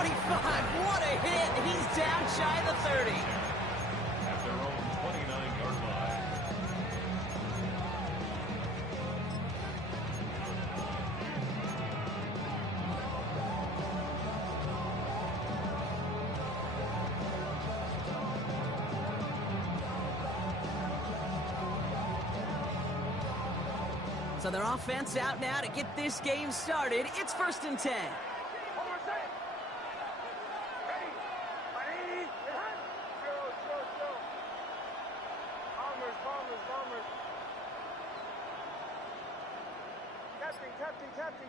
What a hit. He's down shy of the 30. At their own 29-yard line. So their offense out now to get this game started. It's 1st and 10.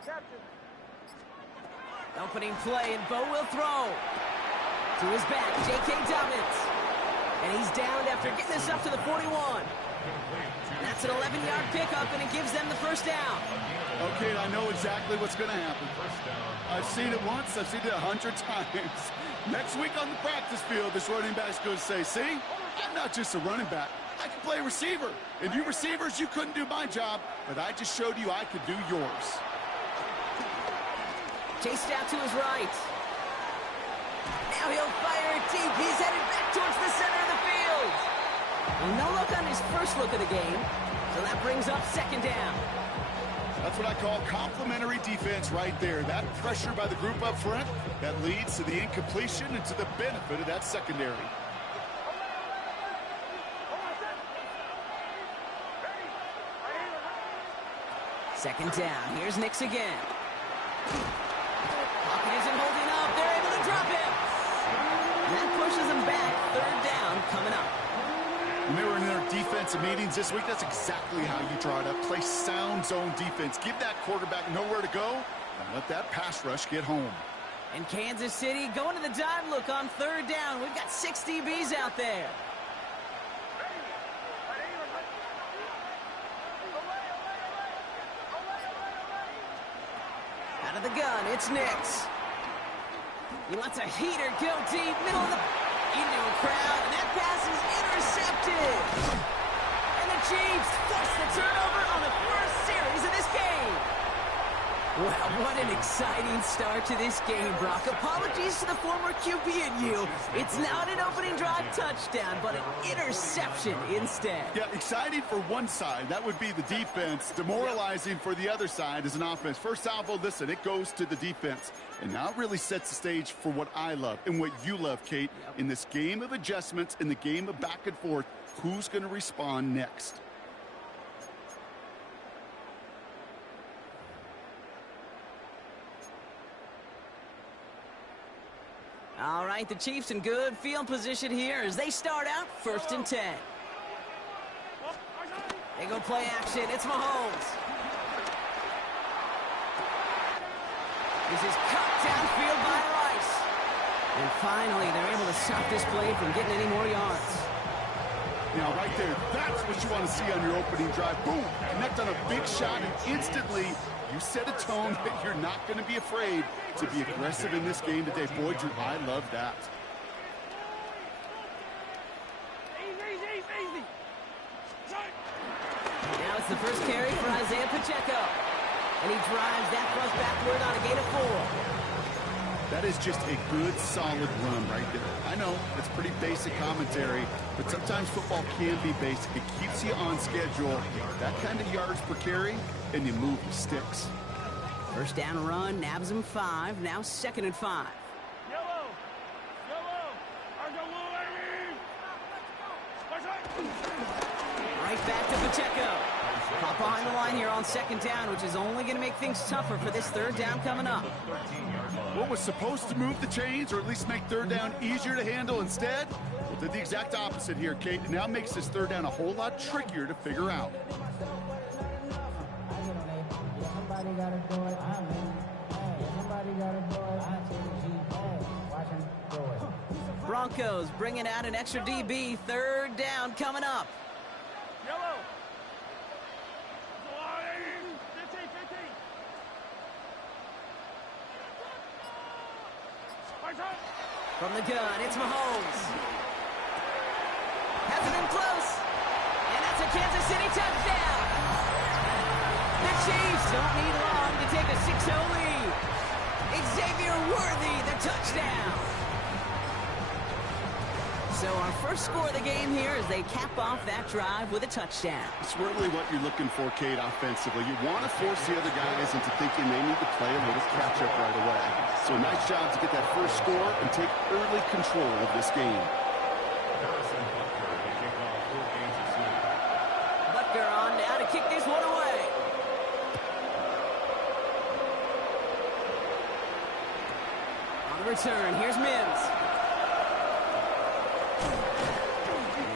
Captain. Opening play, and Bo will throw. To his back, J.K. Dobbins. And he's downed after getting this up to the 41. That's an 11-yard pickup, and it gives them the first down. Okay, I know exactly what's going to happen. I've seen it once. I've seen it 100 times. Next week on the practice field, this running back's going to say, see, I'm not just a running back. I can play receiver. And you receivers, you couldn't do my job, but I just showed you I could do yours. Chased out to his right. Now he'll fire it deep. He's headed back towards the center of the field. Well, no look on his first look of the game, so that brings up 2nd down. That's what I call complimentary defense right there. That pressure by the group up front, that leads to the incompletion and to the benefit of that secondary. Second down. Here's Nix again. Pocket isn't holding up. They're able to drop him. And that pushes them back. 3rd down coming up. When they were in their defensive meetings this week, that's exactly how you draw it up. Play sound zone defense. Give that quarterback nowhere to go and let that pass rush get home. And Kansas City going to the dime look on 3rd down. We've got 6 DBs out there. Out of the gun, it's Nix. He lets a heater go deep, middle of the into a crowd, and that pass is intercepted. And the Chiefs force the turnover on the first series of this game. Well, what an exciting start to this game, Brock. Apologies to the former QB and you. It's not an opening drive touchdown, but an interception instead. Yeah, exciting for one side. That would be the defense. Demoralizing for the other side as an offense. First salvo, listen, it goes to the defense. And now it really sets the stage for what I love and what you love, Kate. In this game of adjustments, in the game of back and forth, who's going to respond next? All right, the Chiefs in good field position here as they start out 1st and 10. They go play action. It's Mahomes. This is cut downfield by Rice. And finally, they're able to stop this play from getting any more yards. Now, right there, that's what you want to see on your opening drive. Boom! Connect on a big shot, and instantly you set a tone that you're not going to be afraid to be aggressive in this game today. Boy, Drew, I love that. Now it's the first carry for Isaiah Pacheco. And he drives that thrust backward on a gain of 4. That is just a good, solid run right there. I know, it's pretty basic commentary, but sometimes football can be basic. It keeps you on schedule. That kind of yards per carry, and you move the sticks. First down run, nabs him 5. Now 2nd and 5. Right back to Pacheco. Caught behind the line here on 2nd down, which is only going to make things tougher for this 3rd down coming up. What was supposed to move the chains, or at least make 3rd down easier to handle instead, well, did the exact opposite here, Kate. It now makes this 3rd down a whole lot trickier to figure out. Broncos bringing out an extra DB. 3rd down coming up. From the gun, it's Mahomes. Has it in close. And that's a Kansas City touchdown. The Chiefs don't need long to take a 6-0 lead. Xavier Worthy, the Touchdown! So our first score of the game here as they cap off that drive with a touchdown. It's really what you're looking for, Kate, offensively. You want to force the other guys into thinking they need to play a little catch-up right away. So nice job to get that first score and take early control of this game. Butker on now to kick this one away. On the return, here's Mims.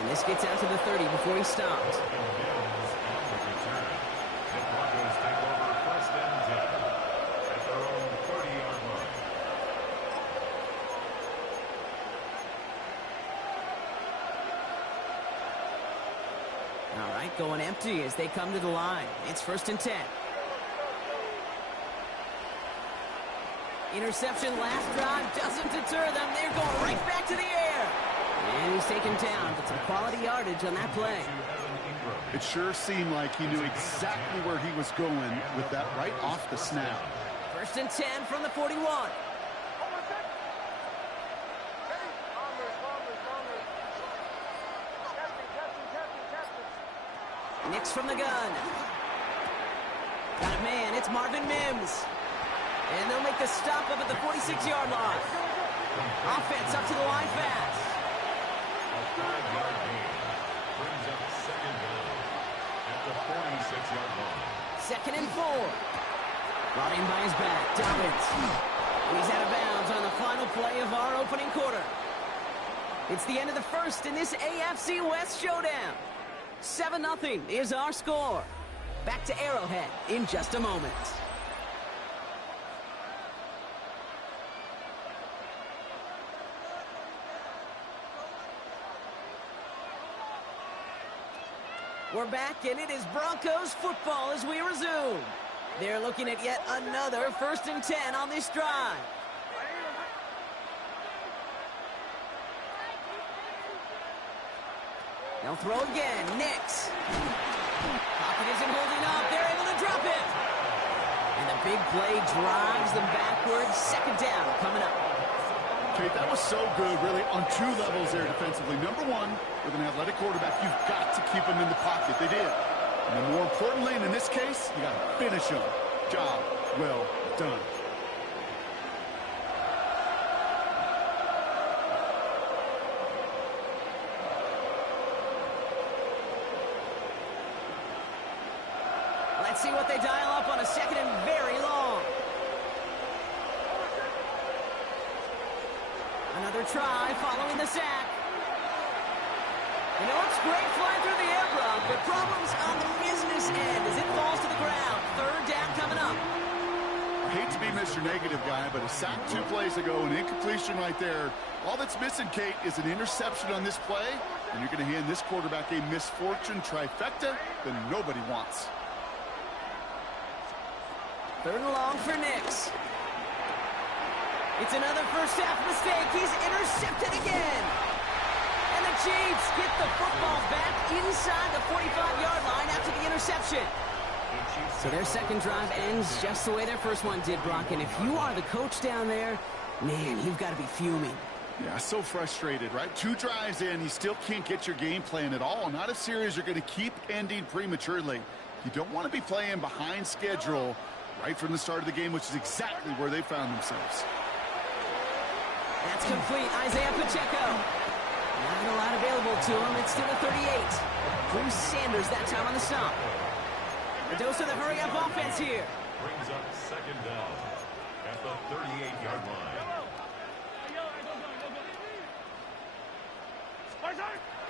And this gets out to the 30 before he stopped. All right, going empty as they come to the line. It's 1st and 10. Interception last drive doesn't deter them. They're going right back to the air. And he's taken down, but some quality yardage on that play. It sure seemed like he knew exactly where he was going with that right off the snap. 1st and 10 from the 41. Nix from the gun. Got a man, it's Marvin Mims. And they'll make the stop up at the 46-yard line. Offense up to the line fast. A 5-yard gain brings up 2nd down at the 46-yard line. 2nd and 4. Brought in by his back, Dobbins. And he's out of bounds on the final play of our opening quarter. It's the end of the first in this AFC West showdown. 7-0 is our score. Back to Arrowhead in just a moment. We're back, and it is Broncos football as we resume. They're looking at yet another 1st and 10 on this drive. They'll throw again. Nix. Pocket isn't holding up. They're able to drop it. And the big play drives them backwards. 2nd down coming up. Kate, that was so good, really, on 2 levels there defensively. Number one, with an athletic quarterback, you've got to keep him in the pocket. They did. And then more importantly, and in this case, you got to finish him. Job well done. Let's see what they dial up on a 2nd and very long. Another try following the sack. You know, it's great flying through the air, Brock, but problems on the business end as it falls to the ground. 3rd down coming up. I hate to be Mr. Negative guy, but a sack 2 plays ago, an incompletion right there. All that's missing, Kate, is an interception on this play, and you're going to hand this quarterback a misfortune trifecta that nobody wants. 3rd and long for Nix. It's another first half mistake. He's intercepted again. And the Chiefs get the football back inside the 45-yard line after the interception. So their 2nd drive ends just the way their first one did, Brock. And if you are the coach down there, man, you've got to be fuming. Yeah, so frustrated, right? 2 drives in, you still can't get your game plan at all. Not a series you're going to keep ending prematurely. You don't want to be playing behind schedule right from the start of the game, which is exactly where they found themselves. That's complete. Isaiah Pacheco. Not a lot available to him. It's still a 38. Bruce Sanders that time on the stop. A dose of the hurry-up offense here. Brings up 2nd down at the 38-yard line.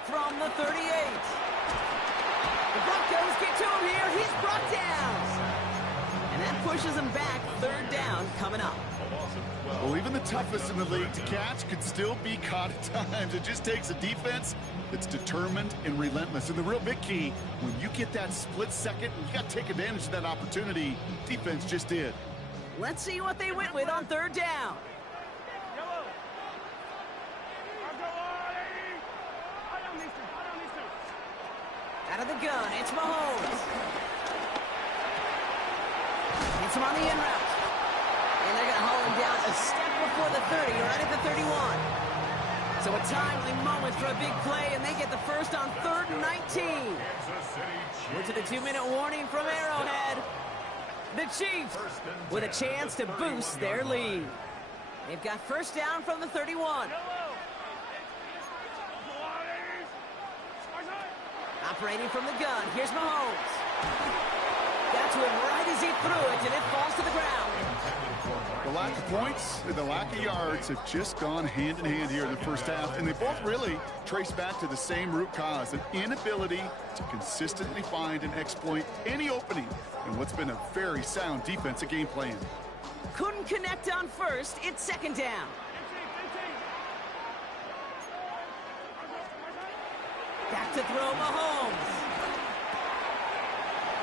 From the 38. The Broncos get to him here. He's brought down. And that pushes him back. 3rd down coming up. Well, even the toughest in the league to catch could still be caught at times. It just takes a defense that's determined and relentless. And the real big key, when you get that split second, you got to take advantage of that opportunity. Defense just did. Let's see what they went with on 3rd down. Out of the gun, it's Mahomes. Hits him on the in route. And they're going to haul him down a step before before the 30, right at the 31. So a timely moment for a big play, and they get the first on 3rd and 19. We're to the 2-minute warning from Arrowhead. The Chiefs with a chance to boost their lead. They've got first down from the 31. Operating from the gun, here's Mahomes. Got to him right as he threw it, and it falls to the ground. The lack of points and the lack of yards have just gone hand in hand here in the first half, and they both really trace back to the same root cause, an inability to consistently find and exploit any opening in what's been a very sound defensive game plan. Couldn't connect on first, it's second down. Back to throw Mahomes.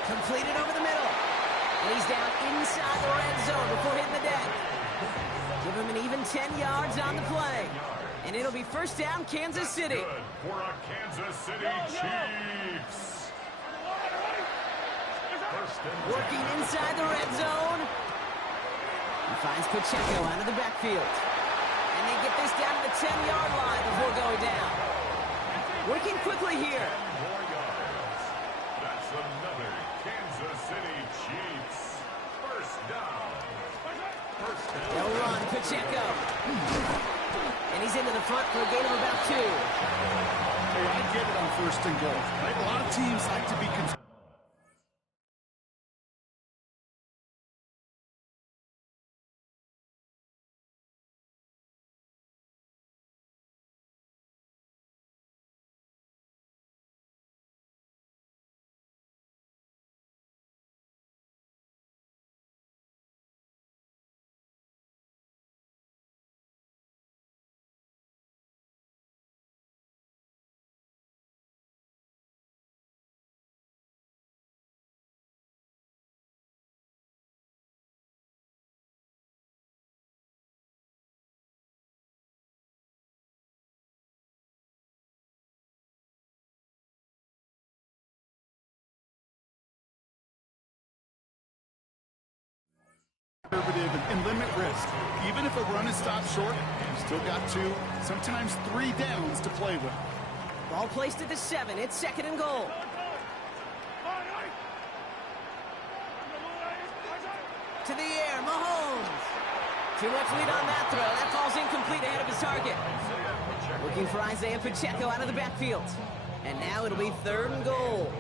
Completed over the middle. And he's down inside the red zone before hitting the deck. Give him an even 10 yards on the play. And it'll be first down, Kansas City. Good for a Kansas City Chiefs. Working inside the red zone. He finds Pacheco out of the backfield. And they get this down to the 10-yard line before going down. Working quickly here. 10 more yards. That's another Kansas City Chiefs. First down. They'll run Pacheco. And he's into the front for a gain of about 2. Hey, I get it on 1st and goal. Right? A lot of teams like to be conservative and limit risk. Even if a run is stopped short, you've still got 2, sometimes 3 downs to play with. Ball placed at the 7. It's second and goal. To the air, Mahomes. Too much lead on that throw. That falls incomplete ahead of his target. Looking for Isaiah Pacheco out of the backfield. And now it'll be 3rd and goal.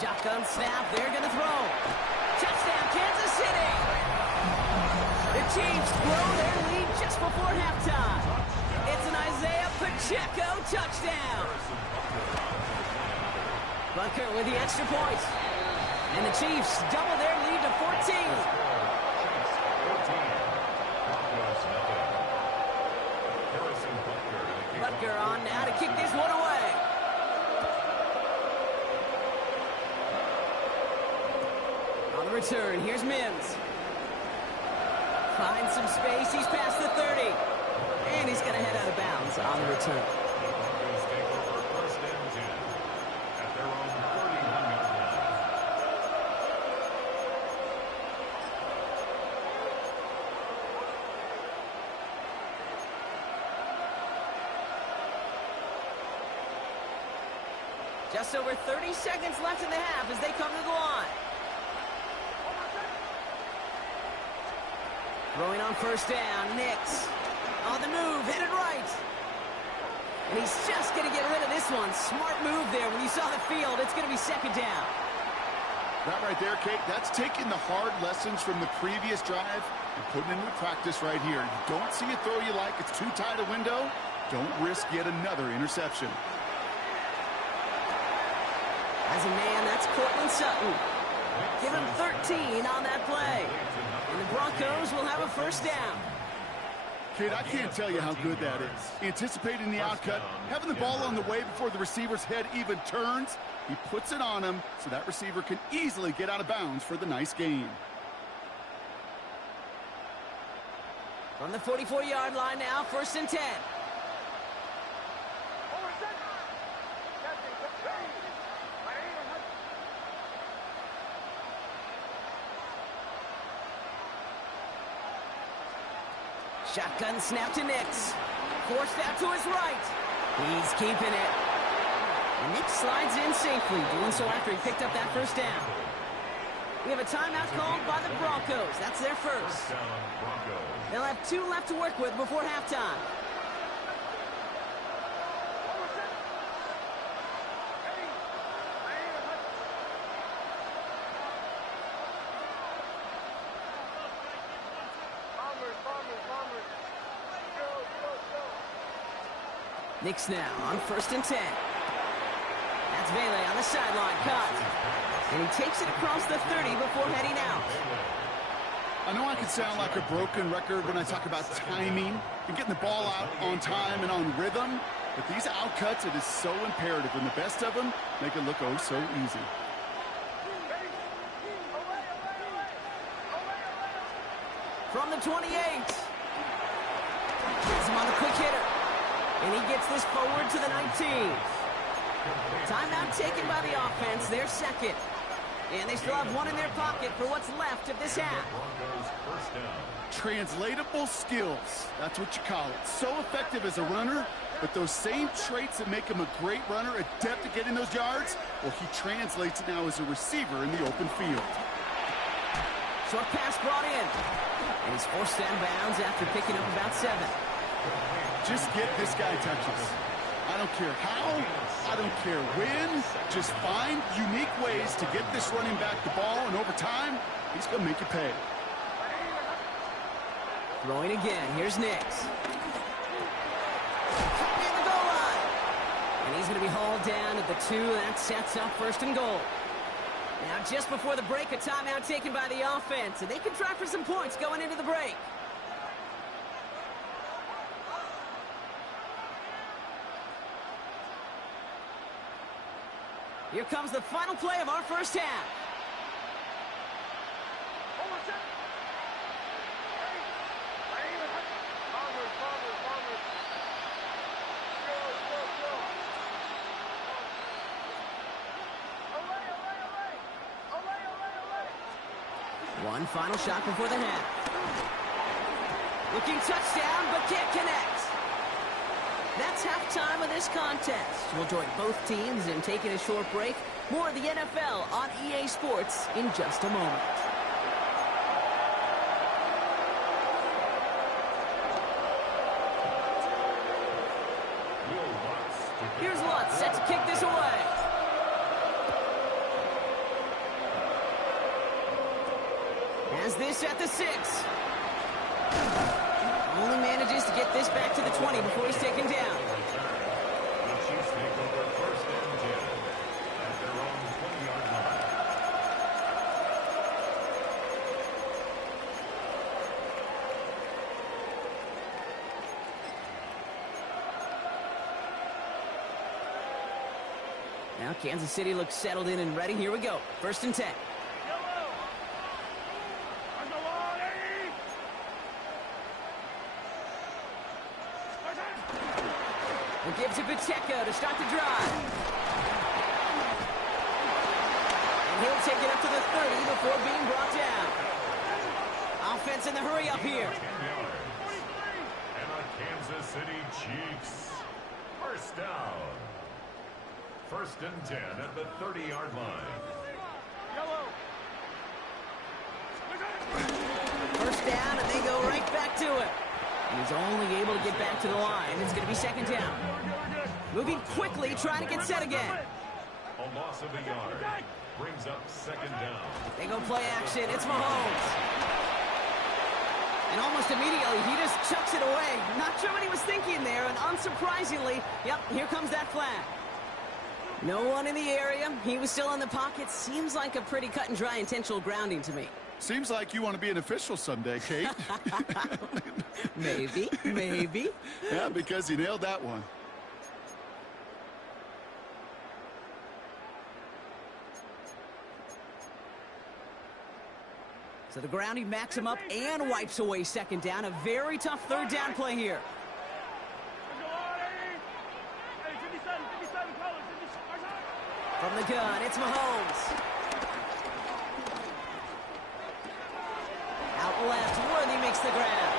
Shotgun snap, they're going to throw. Touchdown, Kansas City! The Chiefs blow their lead just before halftime. It's an Isaiah Pacheco touchdown. Bunker with the extra point. And the Chiefs double their lead to 14. Butker on now to kick this one away. On the return, here's Mims. Finds some space, he's past the 30. And he's going to head out of bounds on the return. Just over 30 seconds left in the half as they come to the line. Throwing on first down, Nix. On the move, hit it right. And he's just going to get rid of this one. Smart move there. When you saw the field, it's going to be second down. That right there, Kate, that's taking the hard lessons from the previous drive and putting it into practice right here. You don't see a throw you like, it's too tight a window. Don't risk yet another interception. As a man, that's Cortland Sutton. Give him 13 on that play. And the Broncos will have a first down. Kid, I can't tell you how good that is. Anticipating the outcut, having the ball on the way before the receiver's head even turns, he puts it on him so that receiver can easily get out of bounds for the nice gain. From the 44-yard line now, first and 10. Shotgun snap to Nix. Forced out to his right. He's keeping it. And Nix slides in safely, doing so after he picked up that first down. We have a timeout called by the Broncos. That's their first. They'll have 2 left to work with before halftime. Nix now on 1st and 10. That's Vele on the sideline, cut. And he takes it across the 30 before heading out. I know I can sound like a broken record when I talk about timing and getting the ball out on time and on rhythm, but these outcuts, it is so imperative, and the best of them make it look oh so easy. From the 28. Gets him on the quick hitter. And he gets this forward to the 19. Timeout taken by the offense, their second. And they still have 1 in their pocket for what's left of this half. Translatable skills, that's what you call it. So effective as a runner, but those same traits that make him a great runner, adept at getting those yards, well, he translates it now as a receiver in the open field. Short pass brought in. And he's forced down bounds after picking up about 7. Just get this guy touches. I don't care how, I don't care when. Just find unique ways to get this running back the ball, and over time, he's going to make you pay. Throwing again. Here's Nix. In the goal line. And he's going to be hauled down at the 2. That sets up 1st and goal. Now, just before the break, a timeout taken by the offense, and they can try for some points going into the break. Here comes the final play of our first half. One final shot before the half. Looking touchdown, but can't connect. That's halftime of this contest. We'll join both teams in taking a short break. More of the NFL on EA Sports in just a moment. Here's Lutz set to kick this away. Has this at the 6. Only manages to get this back to the 20 before he's taken down. Now Kansas City looks settled in and ready. Here we go. 1st and 10. We'll give to Pacheco to start the drive. And he'll take it up to the 30 before being brought down. Offense in the hurry up here. And the Kansas City Chiefs. 1st down. 1st and 10 at the 30-yard line. 1st down, and they go right back to it. He's only able to get back to the line. It's going to be 2nd down. Moving quickly, trying to get set again. A loss of a yard brings up 2nd down. They go play action. It's Mahomes. And almost immediately, he just chucks it away. Not sure what he was thinking there, and unsurprisingly, yep, here comes that flag. No one in the area. He was still in the pocket. Seems like a pretty cut and dry intentional grounding to me. Seems like you want to be an official someday, Kate. Maybe, maybe. Yeah, because you nailed that one. So the grounding backs him up and wipes away 2nd down. A very tough 3rd down play here. From the gun, it's Mahomes. Out left, Worthy makes the grab.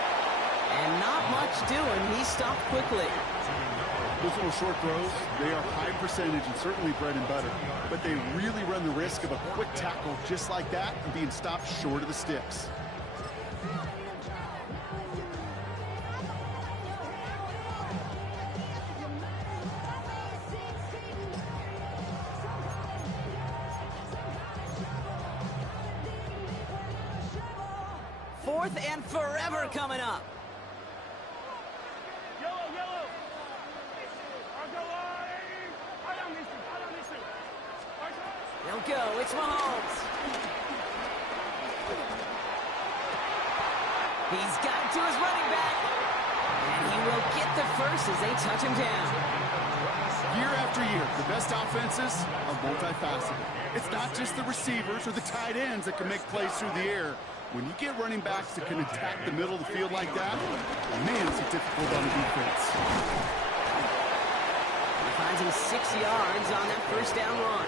And not much doing. He stopped quickly. Those little short throws, they are high percentage and certainly bread and butter. But they really run the risk of a quick tackle just like that and being stopped short of the sticks. Fourth and forever coming up. They'll go. It's Mahomes. He's got it to his running back. And he will get the first as they touch him down. Year after year, the best offenses are multifaceted. It's not just the receivers or the tight ends that can make plays through the air. When you get running backs that can attack the middle of the field like that, man, is it difficult on the defense. He finds him 6 yards on that first down run.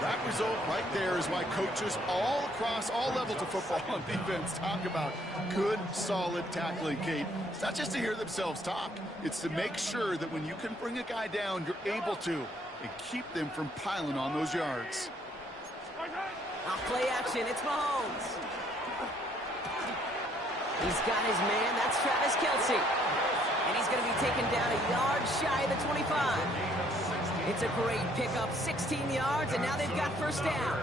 That result right there is why coaches all across all levels of football on defense talk about good, solid tackling, Kate. It's not just to hear themselves talk. It's to make sure that when you can bring a guy down, you're able to, and keep them from piling on those yards. Off play action, it's Mahomes. He's got his man, that's Travis Kelce. And he's going to be taken down a yard shy of the 25. It's a great pickup, 16 yards, and now they've got first down.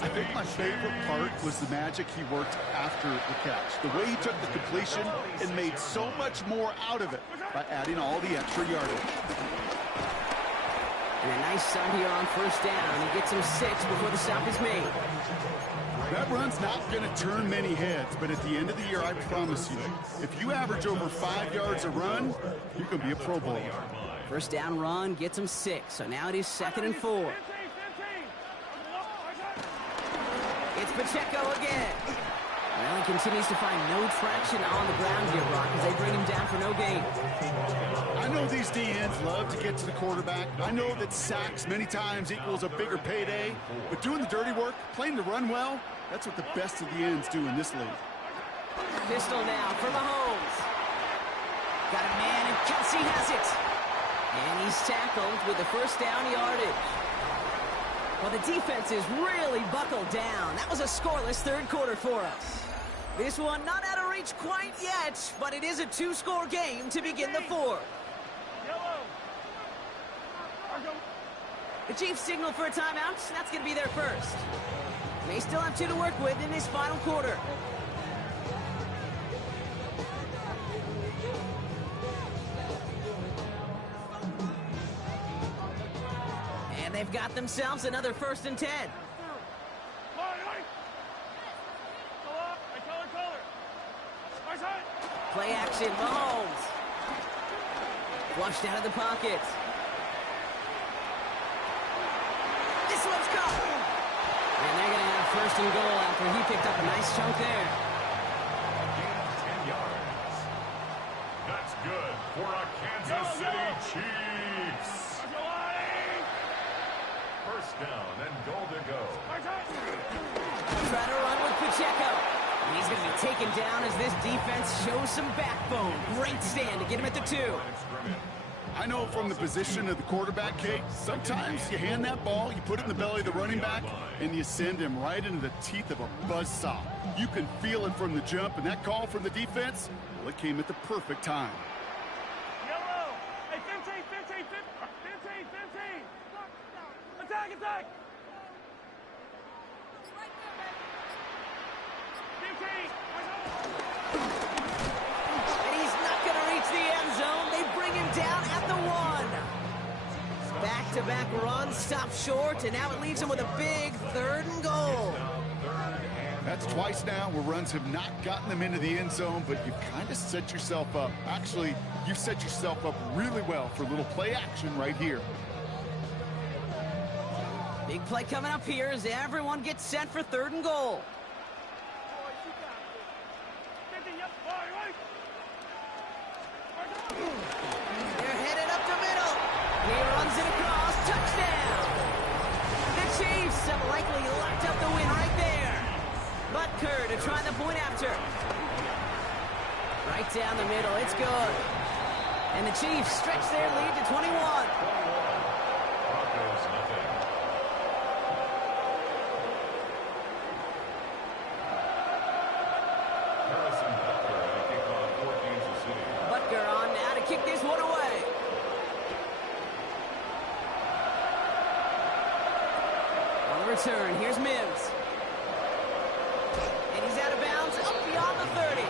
I think my favorite part was the magic he worked after the catch. The way he took the completion and made so much more out of it by adding all the extra yardage. And a nice start here on first down. He gets him 6 before the stop is made. That run's not going to turn many heads, but at the end of the year, I promise you, if you average over 5 yards a run, you can be a Pro Bowler. First down run gets him 6, so now it is 2nd and 4. It's Pacheco again. Well, he continues to find no traction on the ground here, Brock, as they bring him down for no gain. I know these D-ends love to get to the quarterback. I know that sacks many times equals a bigger payday, but doing the dirty work, playing the run well, that's what the best of the ends do in this league. Pistol now for Mahomes. Got a man, and Kelce has it. And he's tackled with the first down yardage. Well, the defense is really buckled down. That was a scoreless third quarter for us. This one not out of reach quite yet, but it is a 2-score game to begin the fourth. The Chiefs signal for a timeout. That's going to be their first. They still have 2 to work with in this final quarter. And they've got themselves another 1st and 10. Play action, Mahomes. Flushed out of the pocket. This one's caught. And they're going to have 1st and goal after he picked up a nice chunk there. Gain of 10 yards. That's good for a Kansas City Chiefs. First down and goal to go. Try to run with Pacheco. He's going to be taken down as this defense shows some backbone. Great stand to get him at the 2. I know from the position of the quarterback, Kate, sometimes you hand that ball, you put it in the belly of the running back, and you send him right into the teeth of a buzzsaw. You can feel it from the jump, and that call from the defense, well, it came at the perfect time. Yellow! Hey, 15! Attack! And he's not going to reach the end zone. They bring him down at the 1. Back-to-back runs, stop short, and now it leaves him with a big 3rd and goal. That's twice now where runs have not gotten them into the end zone, but you've kind of set yourself up. Actually, you've set yourself up really well for a little play action right here. Big play coming up here as everyone gets set for 3rd and goal. They're headed up the middle. He runs it across. Touchdown. The Chiefs have likely locked up the win right there. Butker to try the point after. Right down the middle. It's good. And the Chiefs stretch their lead to 21. Broncos nothing. Harrison Butker to kick off for Kansas City. Butker on now to kick this one away. On the return, here's Mims. And he's out of bounds, up beyond the 30.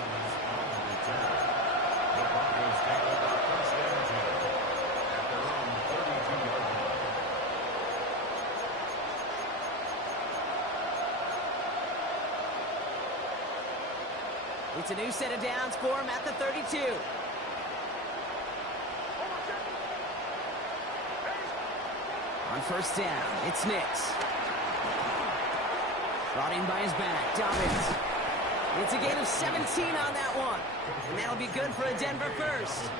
The Broncos take over first and 10 at their own 32-yard line. It's a new set of downs for him at the 32. On first down, it's Nix. Brought in by his back, Dobbins. It's a gain of 17 on that one. And that'll be good for a Denver first.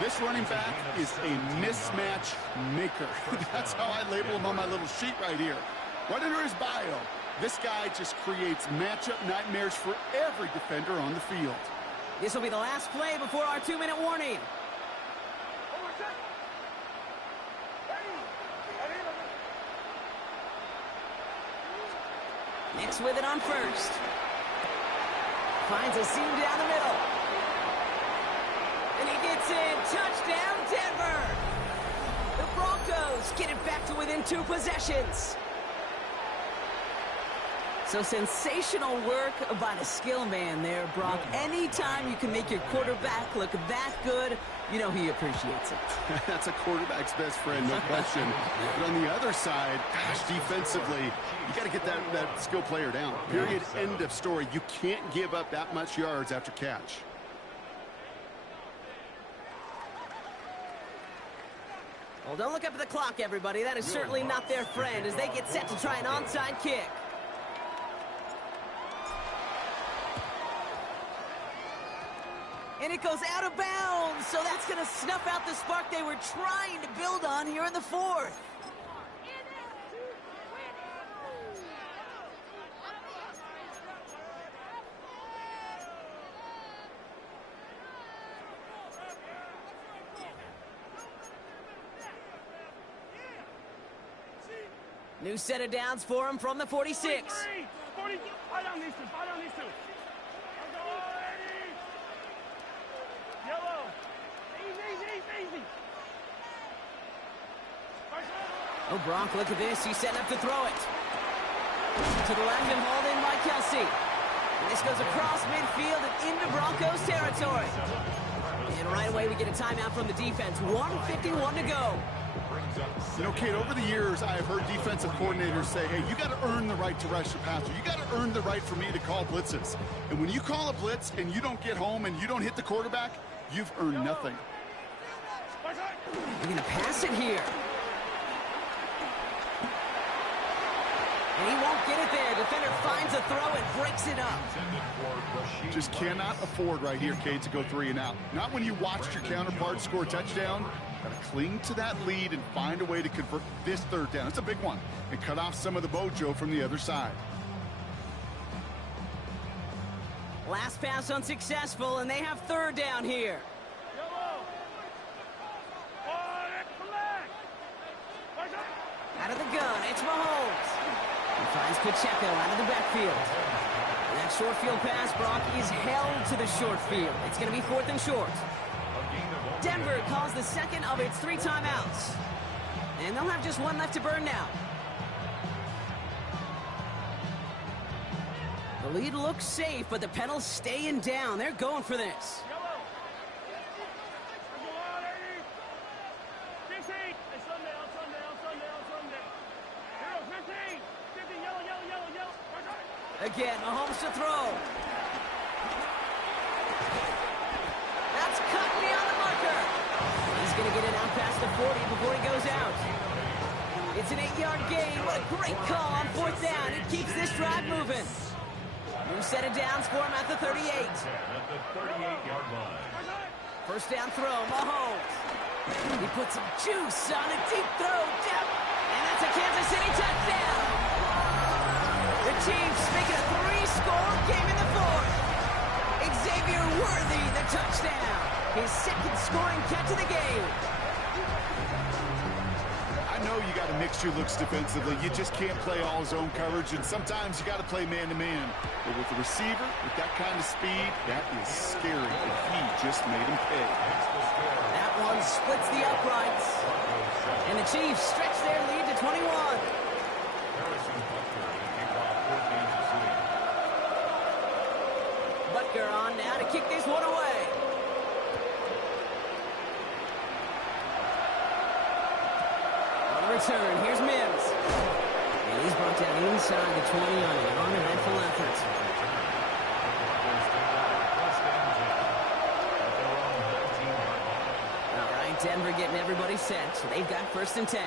This running back is a mismatch maker. That's how I label him on my little sheet right here. Right under his bio, this guy just creates matchup nightmares for every defender on the field. This will be the last play before our 2-minute warning. Nix with it on first. Finds a seam down the middle. And he gets in. Touchdown, Denver. The Broncos get it back to within 2 possessions. So sensational work by the skill man there, Brock. Anytime you can make your quarterback look that good, you know he appreciates it. That's a quarterback's best friend, no question. But on the other side, gosh, defensively, you got to get that skill player down. Period, end of story. You can't give up that much yards after catch. Well, don't look up at the clock, everybody. That is certainly not their friend as they get set to try an onside kick. And it goes out of bounds, so that's going to snuff out the spark they were trying to build on here in the fourth. New set of downs for him from the 46. 40, fight on these two, fight on these two. Yellow. Easy. Oh, Bronk, look at this. He's setting up to throw it. To the left and hauled in by Kelsey. And this goes across midfield and into Broncos territory. And right away we get a timeout from the defense. 1:51 to go. You know, Kate, over the years, I've heard defensive coordinators say, hey, you got to earn the right to rush the passer. You got to earn the right for me to call blitzes. And when you call a blitz and you don't get home and you don't hit the quarterback, you've earned nothing. They're going to pass it here. And he won't get it there. Defender finds a throw and breaks it up. Just cannot afford right here, Kate, to go 3 and out. Not when you watched your counterpart score a touchdown. Got to cling to that lead and find a way to convert this 3rd down. It's a big one. And cut off some of the mojo from the other side. Last pass unsuccessful, and they have 3rd down here. Out of the gun, it's Mahomes. He finds Pacheco out of the backfield. And that short field pass, Brock, is held to the short field. It's going to be 4th and short. Denver calls the second of its 3 timeouts. And they'll have just 1 left to burn now. The lead looks safe, but the Pedals staying down. They're going for this. Again, Mahomes to throw. That's cut beyond the marker. He's going to get it out past the 40 before he goes out. It's an 8-yard gain. What a great call on 4th down. It keeps this drive moving. New set of downs for him at the 38. At the 38-yard line. First down throw, Mahomes. He puts some juice on a deep throw. And that's a Kansas City touchdown. The Chiefs make it a 3-score game in the 4th. Xavier Xavier-worthy the touchdown. His second scoring catch of the game. I know you got to mix your looks defensively. You just can't play all zone coverage, and sometimes you got to play man-to-man. But with the receiver, with that kind of speed, that is scary, and he just made him pay. That one splits the uprights. And the Chiefs stretch their lead to 21. Butker on now to kick this one away. Return. Here's Mims. And he's brought down inside the 20 on an uneventful effort. All right, Denver getting everybody set. So they've got 1st and 10.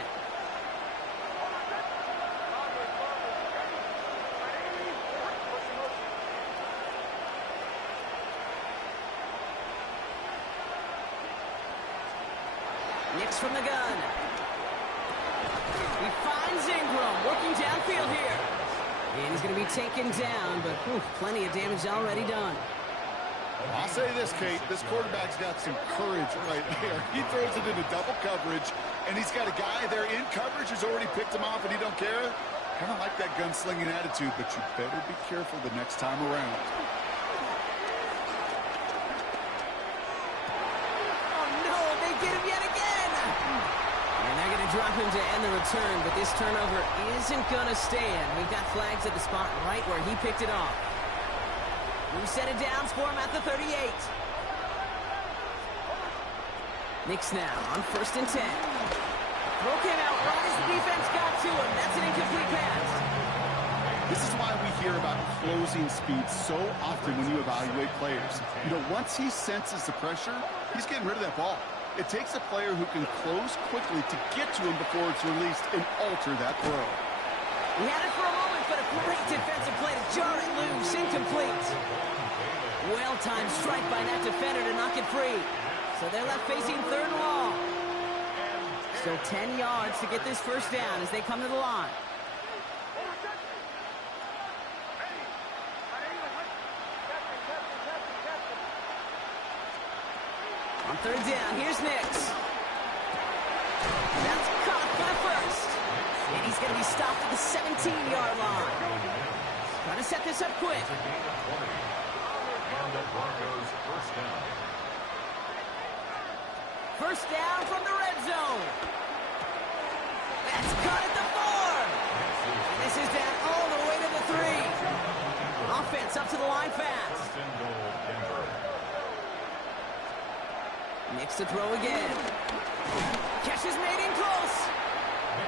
Nix from the gun. He finds Ingram working downfield here. And he's going to be taken down, but plenty of damage already done. I'll say this, Kate. This quarterback's got some courage right there. He throws it into double coverage, and he's got a guy there in coverage who's already picked him off, and he don't care. Kind of like that gunslinging attitude, but you better be careful the next time around. Oh, no, they get him yet again. And they're going to drop him to end the return, but this turnover isn't going to stand. We've got flags at the spot right where he picked it off. New set of downs for him at the 38. Nix now on 1st and 10. Throw came out right as the defense got to him. That's an incomplete pass. This is why we hear about closing speed so often when you evaluate players. You know, once he senses the pressure, he's getting rid of that ball. It takes a player who can close quickly to get to him before it's released and alter that throw. He had it for a moment, but a great defensive play to jar it loose. Incomplete. Well-timed strike by that defender to knock it free. So they're left facing 3rd and long. Still 10 yards to get this 1st down as they come to the line. On 3rd down, here's Nix. That's caught for the 1st. And he's going to be stopped at the 17-yard line. Trying to set this up quick. First down from the red zone. That's caught at the 4. And this is down all the way to the 3. Offense up to the line fast. Nix to throw again. Catch is made in close.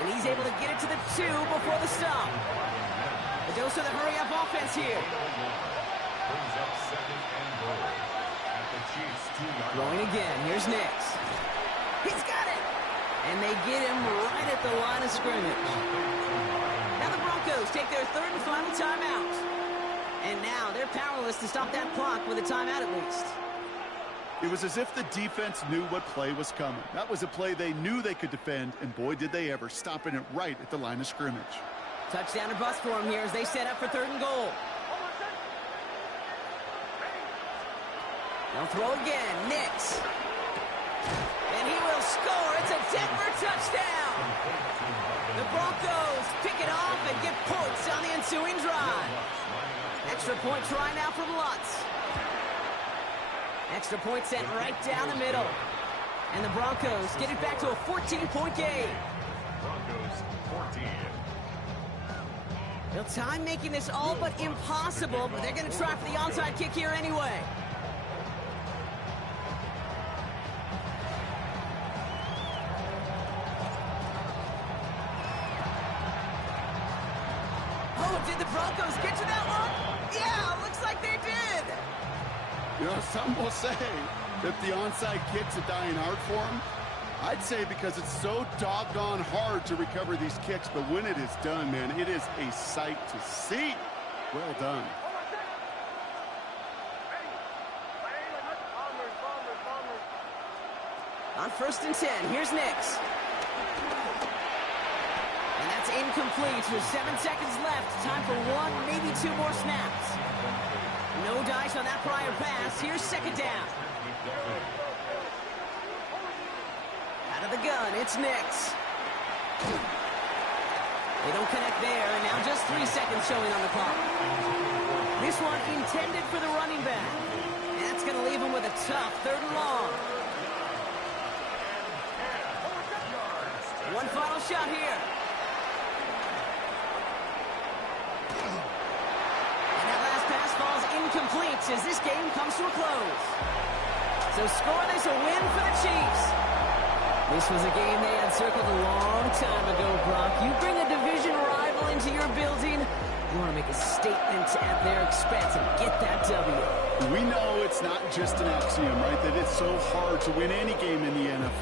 And he's able to get it to the 2 before the stop. A dose of the hurry-up offense here. Throwing again. Here's Nix. He's got it. And they get him right at the line of scrimmage. Now the Broncos take their 3rd and final timeout. And now they're powerless to stop that clock with a timeout at least. It was as if the defense knew what play was coming. That was a play they knew they could defend, and boy, did they ever, stopping it right at the line of scrimmage. Touchdown or bust for him here as they set up for 3rd and goal. They'll throw again. Nix. And he will score. It's a Denver touchdown. The Broncos pick it off and get points on the ensuing drive. Extra point try now from Lutz. Extra point sent right down the middle. And the Broncos get it back to a 14-point game. Broncos 14. Well, time making this all but impossible, but they're going to try for the onside kick here anyway. Oh, did the Broncos get to that one? Yeah, looks like they did. You know, some will say that the onside kick's a dying art form. I'd say because it's so doggone hard to recover these kicks, but when it is done, man, it is a sight to see. Well done. On 1st and 10, here's Nix. And that's incomplete with 7 seconds left. Time for 1, maybe 2 more snaps. No dice on that prior pass. Here's second down. Out of the gun, it's Nix. They don't connect there, and now just 3 seconds showing on the clock. This one intended for the running back. That's going to leave him with a tough 3rd and long. One final shot here. And that last pass falls incomplete as this game comes to a close. So scoreless, a win for the Chiefs. This was a game they had circled a long time ago, Brock. You bring a division rival into your building, you want to make a statement at their expense and get that W. We know it's not just an axiom, right, that it's so hard to win any game in the NFL.